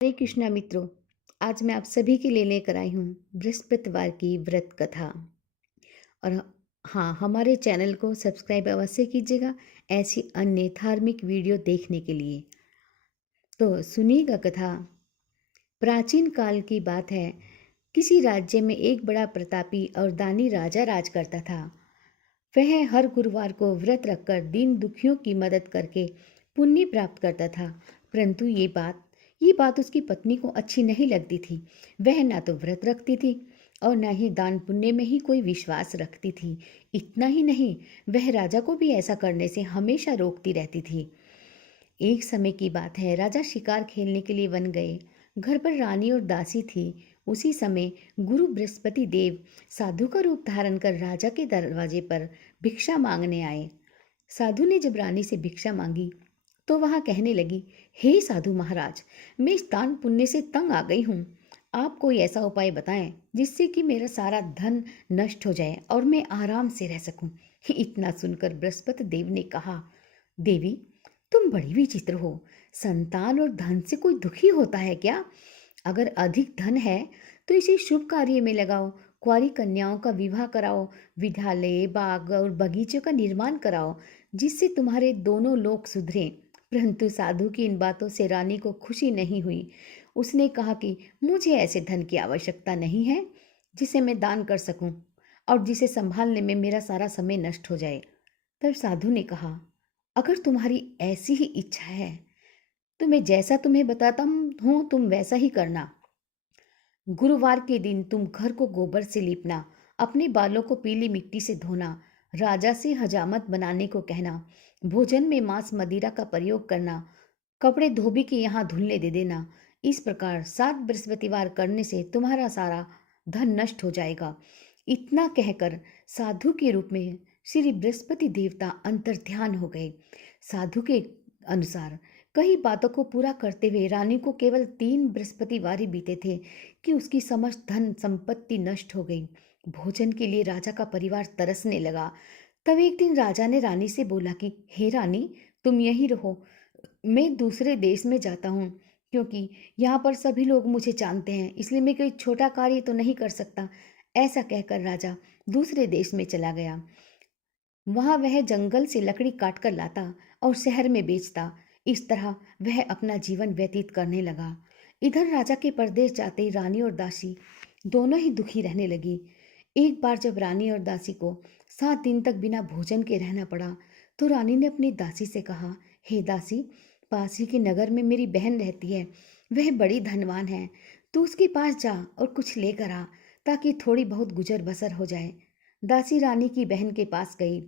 हरे कृष्णा मित्रों। आज मैं आप सभी के लिए लेकर आई हूँ बृहस्पतिवार की व्रत कथा। और हाँ, हमारे चैनल को सब्सक्राइब अवश्य कीजिएगा ऐसी अन्य धार्मिक वीडियो देखने के लिए। तो सुनिएगा कथा। प्राचीन काल की बात है। किसी राज्य में एक बड़ा प्रतापी और दानी राजा राज करता था। वह हर गुरुवार को व्रत रखकर दीन दुखियों की मदद करके पुण्य प्राप्त करता था। परंतु ये बात उसकी पत्नी को अच्छी नहीं लगती थी। वह ना तो व्रत रखती थी और ना ही दान पुण्य में ही कोई विश्वास रखती थी। इतना ही नहीं, वह राजा को भी ऐसा करने से हमेशा रोकती रहती थी। एक समय की बात है, राजा शिकार खेलने के लिए वन गए। घर पर रानी और दासी थी। उसी समय गुरु बृहस्पति देव साधु का रूप धारण कर राजा के दरवाजे पर भिक्षा मांगने आए। साधु ने जब रानी से भिक्षा मांगी तो वहां कहने लगी, हे साधु महाराज, मैं इस दान पुण्य से तंग आ गई हूँ। आप कोई ऐसा उपाय बताएं जिससे कि मेरा सारा धन नष्ट हो जाए और मैं आराम से रह सकूं। इतना सुनकर बृहस्पति देव ने कहा, देवी, तुम बड़ी विचित्र हो। संतान और धन से कोई दुखी होता है क्या? अगर अधिक धन है तो इसे शुभ कार्य में लगाओ। कुंवारी कन्याओं का विवाह कराओ, विद्यालय, बाग और बगीचों का निर्माण कराओ, जिससे तुम्हारे दोनों लोग सुधरें। परंतु साधु की इन बातों से रानी को खुशी नहीं हुई। उसने कहा कि मुझे ऐसे धन की आवश्यकता नहीं है जिसे मैं दान कर सकूं और जिसे संभालने में मेरा सारा समय नष्ट हो जाए। तब साधु ने कहा, अगर तुम्हारी ऐसी ही इच्छा है तो मैं जैसा तुम्हें बताता हूँ तुम वैसा ही करना। गुरुवार के दिन तुम घर को गोबर से लीपना, अपने बालों को पीली मिट्टी से धोना, राजा से हजामत बनाने को कहना, भोजन में मांस मदिरा का प्रयोग करना, कपड़े धोबी के यहाँ धुलने दे देना। इस प्रकार 7 बृहस्पतिवार करने से तुम्हारा सारा धन नष्ट हो जाएगा। इतना कहकर साधु के रूप में श्री बृहस्पति देवता अंतर्ध्यान हो गए। साधु के अनुसार कई बातों को पूरा करते हुए रानी को केवल 3 बृहस्पतिवार ही बीते थे कि उसकी समस्त धन संपत्ति नष्ट हो गई। भोजन के लिए राजा का परिवार तरसने लगा। तब एक दिन राजा ने रानी से बोला कि हे रानी, तुम यहीं रहो, मैं दूसरे देश में जाता हूँ, क्योंकि यहाँ पर सभी लोग मुझे जानते हैं, इसलिए मैं कोई छोटा कार्य तो नहीं कर सकता। ऐसा कहकर राजा दूसरे देश में चला गया। वहां वह जंगल से लकड़ी काट कर लाता और शहर में बेचता। इस तरह वह अपना जीवन व्यतीत करने लगा। इधर राजा के परदेश जाते ही रानी और दासी दोनों ही दुखी रहने लगी। एक बार जब रानी और दासी को 7 दिन तक बिना भोजन के रहना पड़ा तो रानी ने अपनी दासी से कहा, हे दासी, पास ही के नगर में मेरी बहन रहती है। वह बड़ी धनवान है। तू उसके पास जा और कुछ लेकर आ, ताकि थोड़ी बहुत गुजर बसर हो जाए। दासी रानी की बहन के पास गई।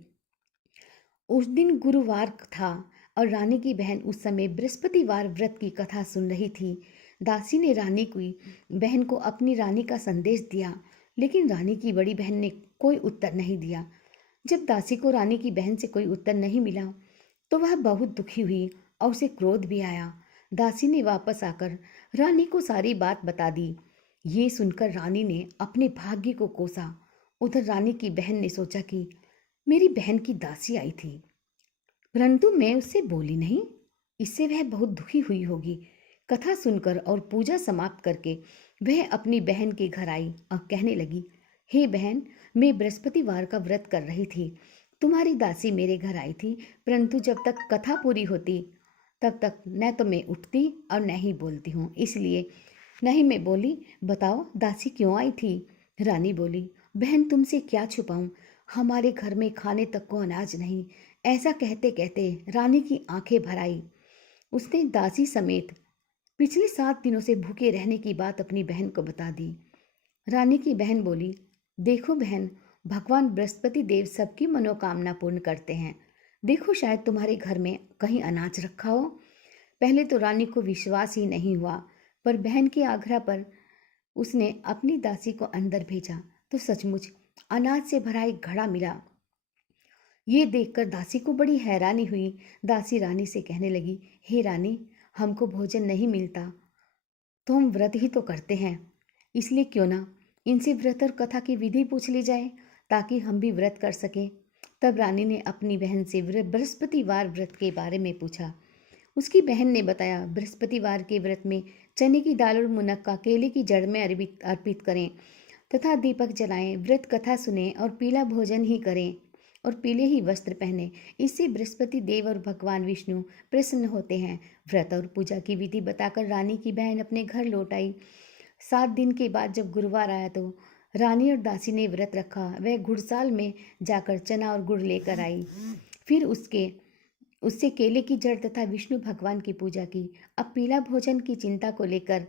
उस दिन गुरुवार था और रानी की बहन उस समय बृहस्पतिवार व्रत की कथा सुन रही थी। दासी ने रानी की बहन को अपनी रानी का संदेश दिया, लेकिन रानी की बड़ी बहन ने कोई उत्तर नहीं दिया। जब दासी को रानी की बहन से कोई उत्तर नहीं मिला तो वह बहुत दुखी हुई और उसे क्रोध भी आया। दासी ने वापस आकर रानी को सारी बात बता दी। ये सुनकर रानी ने अपने भाग्य को कोसा। उधर रानी की बहन ने सोचा कि मेरी बहन की दासी आई थी, परंतु मैं उससे बोली नहीं, इससे वह बहुत दुखी हुई होगी। कथा सुनकर और पूजा समाप्त करके वह अपनी बहन के घर आई और कहने लगी, हे बहन, मैं बृहस्पतिवार का व्रत कर रही थी। तुम्हारी दासी मेरे घर आई थी, परंतु जब तक कथा पूरी होती तब तक न तो मैं उठती और न ही बोलती हूँ, इसलिए नहीं मैं बोली। बताओ दासी क्यों आई थी? रानी बोली, बहन, तुमसे क्या छुपाऊं, हमारे घर में खाने तक को अनाज नहीं। ऐसा कहते कहते रानी की आंखें भर आई। उसने दासी समेत पिछले 7 दिनों से भूखे रहने की बात अपनी बहन को बता दी। रानी की बहन बोली, देखो बहन, भगवान बृहस्पति देव सबकी मनोकामना पूर्ण करते हैं। देखो, शायद तुम्हारे घर में कहीं अनाज रखा हो। पहले तो रानी को विश्वास ही नहीं हुआ, पर बहन के आग्रह पर उसने अपनी दासी को अंदर भेजा तो सचमुच अनाज से भरा एक घड़ा मिला। ये देखकर दासी को बड़ी हैरानी हुई। दासी रानी से कहने लगी, हे रानी, हमको भोजन नहीं मिलता तो हम व्रत ही तो करते हैं, इसलिए क्यों ना इनसे व्रत और कथा की विधि पूछ ली जाए, ताकि हम भी व्रत कर सकें। तब रानी ने अपनी बहन से बृहस्पतिवार व्रत के बारे में पूछा। उसकी बहन ने बताया, बृहस्पतिवार के व्रत में चने की दाल और मुनक्का केले की जड़ में अर्पित अर्पित करें तथा दीपक जलाएं, व्रत कथा सुनें और पीला भोजन ही करें और पीले ही वस्त्र पहने। इससे बृहस्पति देव और भगवान विष्णु प्रसन्न होते हैं। व्रत और पूजा की विधि बताकर रानी की बहन अपने घर लौट आई। 7 दिन के बाद जब गुरुवार आया तो रानी और दासी ने व्रत रखा। वह गुड़साल में जाकर चना और गुड़ लेकर आई। फिर उससे केले की जड़ तथा विष्णु भगवान की पूजा की। अब पीला भोजन की चिंता को लेकर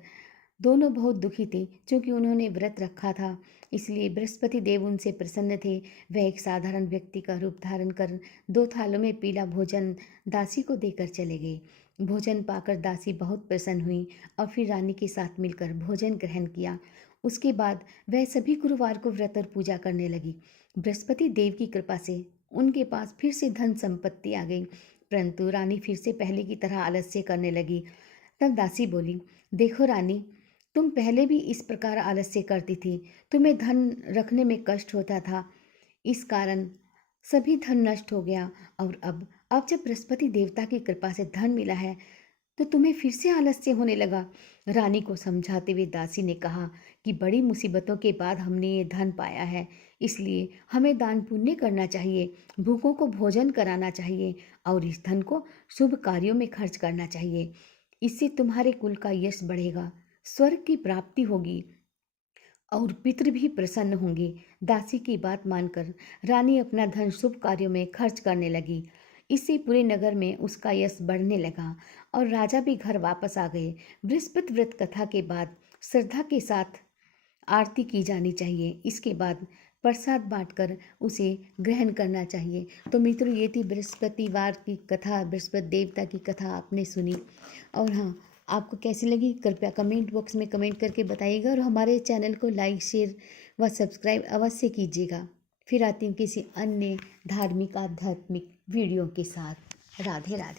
दोनों बहुत दुखी थे, क्योंकि उन्होंने व्रत रखा था। इसलिए बृहस्पति देव उनसे प्रसन्न थे। वह एक साधारण व्यक्ति का रूप धारण कर 2 थालों में पीला भोजन दासी को देकर चले गए। भोजन पाकर दासी बहुत प्रसन्न हुई और फिर रानी के साथ मिलकर भोजन ग्रहण किया। उसके बाद वह सभी गुरुवार को व्रत और पूजा करने लगी। बृहस्पति देव की कृपा से उनके पास फिर से धन संपत्ति आ गई, परंतु रानी फिर से पहले की तरह आलस्य करने लगी। तब दासी बोली, देखो रानी, तुम पहले भी इस प्रकार आलस्य करती थी। तुम्हें धन रखने में कष्ट होता था, इस कारण सभी धन नष्ट हो गया। और अब जब बृहस्पति देवता की कृपा से धन मिला है तो तुम्हें फिर से आलस्य होने लगा। रानी को समझाते हुए दासी ने कहा कि बड़ी मुसीबतों के बाद हमने ये धन पाया है, इसलिए हमें दान पुण्य करना चाहिए, भूखों को भोजन कराना चाहिए और इस धन को शुभ कार्यों में खर्च करना चाहिए। इससे तुम्हारे कुल का यश बढ़ेगा, स्वर्ग की प्राप्ति होगी और पितृ भी प्रसन्न होंगे। दासी की बात मानकर रानी अपना धन शुभ कार्यों में खर्च करने लगी। इससे पूरे नगर में उसका यश बढ़ने लगा और राजा भी घर वापस आ गए। बृहस्पति व्रत कथा के बाद श्रद्धा के साथ आरती की जानी चाहिए। इसके बाद प्रसाद बांटकर उसे ग्रहण करना चाहिए। तो मित्रों, ये थी बृहस्पतिवार की कथा, बृहस्पति देवता की कथा आपने सुनी। और हाँ, आपको कैसी लगी कृपया कमेंट बॉक्स में कमेंट करके बताइएगा और हमारे चैनल को लाइक, शेयर व सब्सक्राइब अवश्य कीजिएगा। फिर आती हूँ किसी अन्य धार्मिक आध्यात्मिक वीडियो के साथ। राधे राधे।